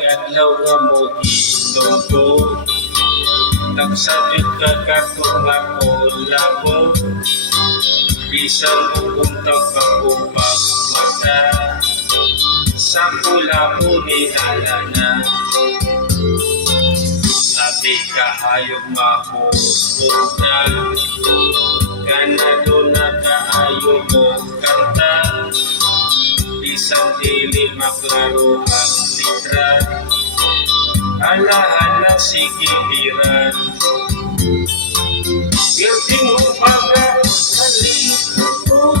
adlaw nga mo inom ko. Nagsadyot ka katong ako labo. Bisan mo untag ako pagmata. Sa kula mo ni alana. Labi ka ayog mapupunta. Ganado na kaayo mo kanta. Bisan dili maklaro ang litra. Alahan na sige biran. Gerting mo baga nalito ko.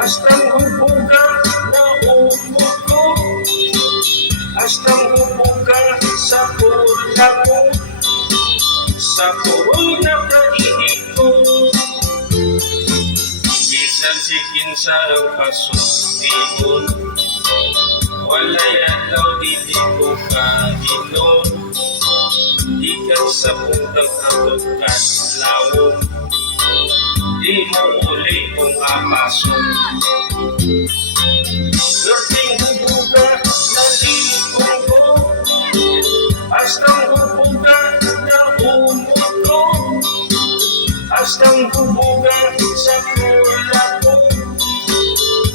Astang hubuga na upo ko. Astang hubuga sa kula ko. Sa kurol na kaihig ko. Bisan sikin sa ang kasuntiun. Walay adlaw dili ko kainom. Ikan sa puntag abot kadlawon. Di mo uli kong apason. Gerting hubuga nalipong ko. Astang hubuga na umot ko. Astang hubuga sa kula ko.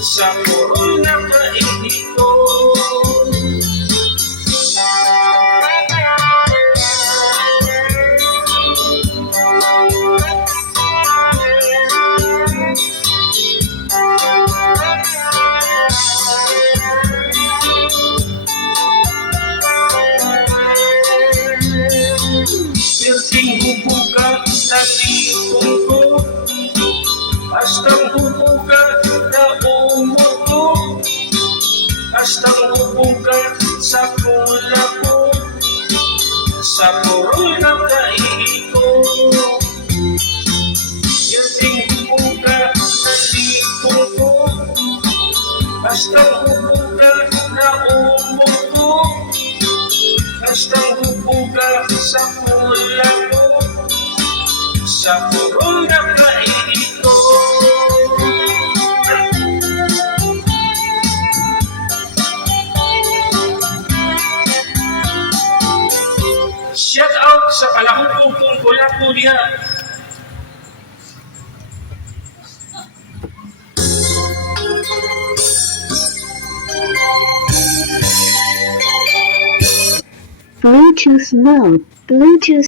Sa kurol na kaihig ko. Gerting hubuga nalipong ko. Astang hubuga na umot ko. Astang hubuga sa kula ko. Sa kurol na kaihig ko. Gerting hubuga nalipong ko. Astang hubuga na umot ko. Astang hubuga sa kula ko. Sa kurol na kaihig ko. Shout out sa kalahukong kong kula-ko diha. Bluetooth mode. Bluetooth